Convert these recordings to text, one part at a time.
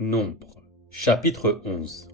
Nombre, chapitre 11.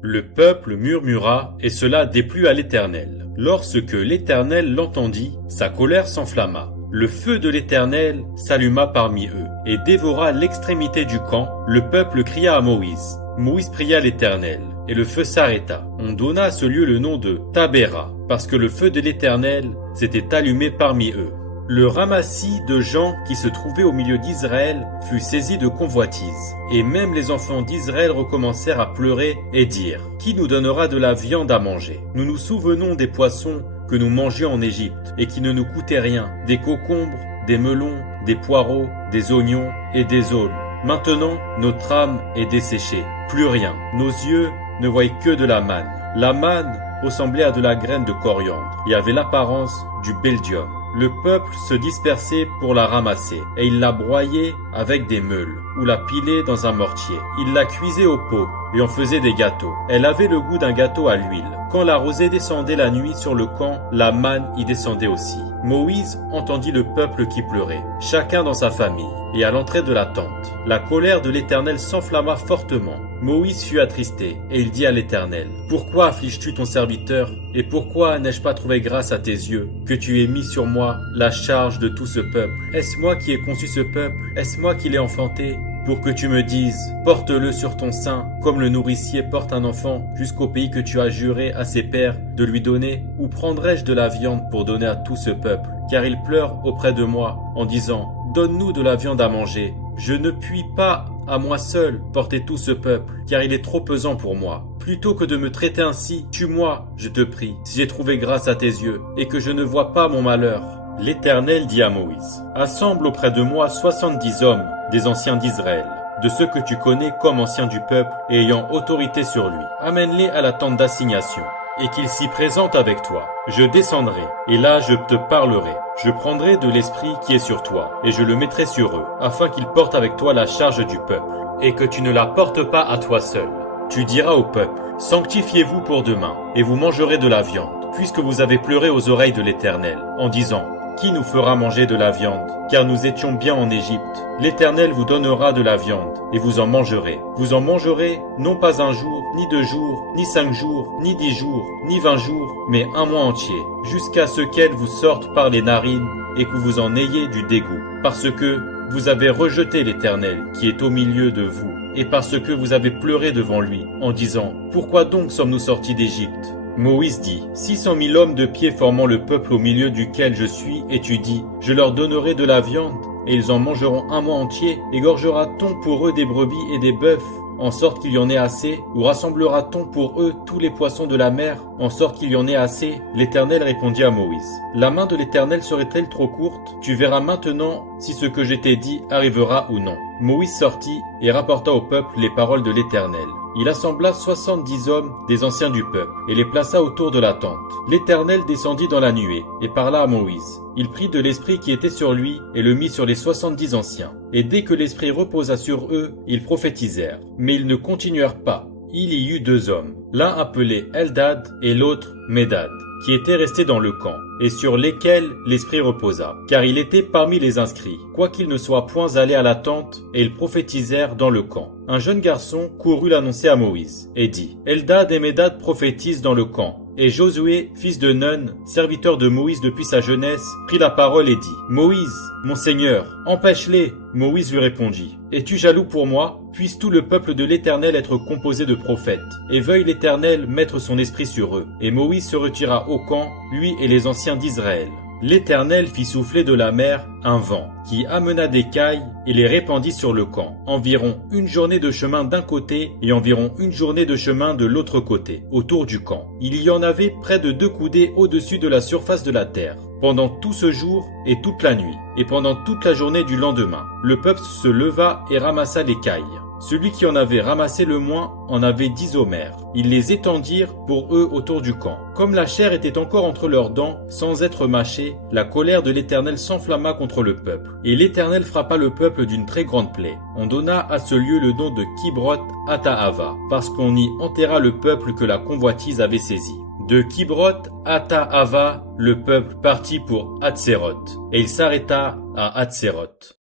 Le peuple murmura, et cela déplut à l'Éternel. Lorsque l'Éternel l'entendit, sa colère s'enflamma. Le feu de l'Éternel s'alluma parmi eux, et dévora l'extrémité du camp. Le peuple cria à Moïse. Moïse pria l'Éternel, et le feu s'arrêta. On donna à ce lieu le nom de Tabéra, parce que le feu de l'Éternel s'était allumé parmi eux. Le ramassis de gens qui se trouvaient au milieu d'Israël fut saisi de convoitise, et même les enfants d'Israël recommencèrent à pleurer et dire « Qui nous donnera de la viande à manger ?» Nous nous souvenons des poissons que nous mangions en Égypte et qui ne nous coûtaient rien, des concombres, des melons, des poireaux, des oignons et des aules. Maintenant, notre âme est desséchée, plus rien. Nos yeux ne voient que de la manne. La manne ressemblait à de la graine de coriandre et avait l'apparence du beldium. Le peuple se dispersait pour la ramasser, et il la broyait avec des meules, ou la pilait dans un mortier. Il la cuisait au pot, et en faisait des gâteaux. Elle avait le goût d'un gâteau à l'huile. Quand la rosée descendait la nuit sur le camp, la manne y descendait aussi. Moïse entendit le peuple qui pleurait, chacun dans sa famille, et à l'entrée de la tente. La colère de l'Éternel s'enflamma fortement. Moïse fut attristé, et il dit à l'Éternel, « Pourquoi affliges-tu ton serviteur, et pourquoi n'ai-je pas trouvé grâce à tes yeux, que tu aies mis sur moi la charge de tout ce peuple? Est-ce moi qui ai conçu ce peuple? Est-ce moi qui l'ai enfanté? Pour que tu me dises, porte-le sur ton sein, comme le nourricier porte un enfant, jusqu'au pays que tu as juré à ses pères de lui donner? Ou prendrai-je de la viande pour donner à tout ce peuple? Car il pleure auprès de moi, en disant, donne-nous de la viande à manger. Je ne puis pas à moi seul porter tout ce peuple, car il est trop pesant pour moi. Plutôt que de me traiter ainsi, tue-moi, je te prie, si j'ai trouvé grâce à tes yeux, et que je ne vois pas mon malheur. L'Éternel dit à Moïse, assemble auprès de moi 70 hommes, des anciens d'Israël, de ceux que tu connais comme anciens du peuple et ayant autorité sur lui. Amène-les à la tente d'assignation, et qu'ils s'y présentent avec toi. Je descendrai, et là je te parlerai. Je prendrai de l'esprit qui est sur toi, et je le mettrai sur eux, afin qu'ils portent avec toi la charge du peuple, et que tu ne la portes pas à toi seul. Tu diras au peuple, sanctifiez-vous pour demain, et vous mangerez de la viande, puisque vous avez pleuré aux oreilles de l'Éternel, en disant, qui nous fera manger de la viande? Car nous étions bien en Égypte. L'Éternel vous donnera de la viande, et vous en mangerez. Vous en mangerez, non pas un jour, ni 2 jours, ni 5 jours, ni 10 jours, ni 20 jours, mais un mois entier, jusqu'à ce qu'elle vous sorte par les narines, et que vous en ayez du dégoût. Parce que vous avez rejeté l'Éternel, qui est au milieu de vous, et parce que vous avez pleuré devant lui, en disant, pourquoi donc sommes-nous sortis d'Égypte? Moïse dit, 600 000 hommes de pied formant le peuple au milieu duquel je suis, et tu dis, je leur donnerai de la viande, et ils en mangeront un mois entier. Égorgera-t-on pour eux des brebis et des bœufs, en sorte qu'il y en ait assez? Ou rassemblera-t-on pour eux tous les poissons de la mer, en sorte qu'il y en ait assez? L'Éternel répondit à Moïse, la main de l'Éternel serait-elle trop courte? Tu verras maintenant si ce que je t'ai dit arrivera ou non. Moïse sortit et rapporta au peuple les paroles de l'Éternel. Il assembla 70 hommes des anciens du peuple, et les plaça autour de la tente. L'Éternel descendit dans la nuée, et parla à Moïse. Il prit de l'esprit qui était sur lui, et le mit sur les 70 anciens. Et dès que l'esprit reposa sur eux, ils prophétisèrent. Mais ils ne continuèrent pas. Il y eut 2 hommes, l'un appelé Eldad et l'autre Médad, qui étaient restés dans le camp, et sur lesquels l'esprit reposa, car il était parmi les inscrits, quoiqu'ils ne soient point allés à la tente, et ils prophétisèrent dans le camp. Un jeune garçon courut l'annoncer à Moïse, et dit, Eldad et Médad prophétisent dans le camp. Et Josué, fils de Nun, serviteur de Moïse depuis sa jeunesse, prit la parole et dit, Moïse, mon Seigneur, empêche-les. Moïse lui répondit, es-tu jaloux pour moi? Puisse tout le peuple de l'Éternel être composé de prophètes, et veuille l'Éternel mettre son esprit sur eux. Et Moïse se retira au camp, lui et les anciens d'Israël. L'Éternel fit souffler de la mer un vent, qui amena des cailles et les répandit sur le camp, environ 1 journée de chemin d'un côté et environ 1 journée de chemin de l'autre côté, autour du camp. Il y en avait près de 2 coudées au-dessus de la surface de la terre. Pendant tout ce jour et toute la nuit, et pendant toute la journée du lendemain, le peuple se leva et ramassa les cailles. Celui qui en avait ramassé le moins en avait 10 homères. Ils les étendirent pour eux autour du camp. Comme la chair était encore entre leurs dents, sans être mâchée, la colère de l'Éternel s'enflamma contre le peuple. Et l'Éternel frappa le peuple d'une très grande plaie. On donna à ce lieu le nom de Kibroth Hattaava, parce qu'on y enterra le peuple que la convoitise avait saisi. De Kibroth Hattaava, le peuple partit pour Hatséroth, et il s'arrêta à Hatséroth.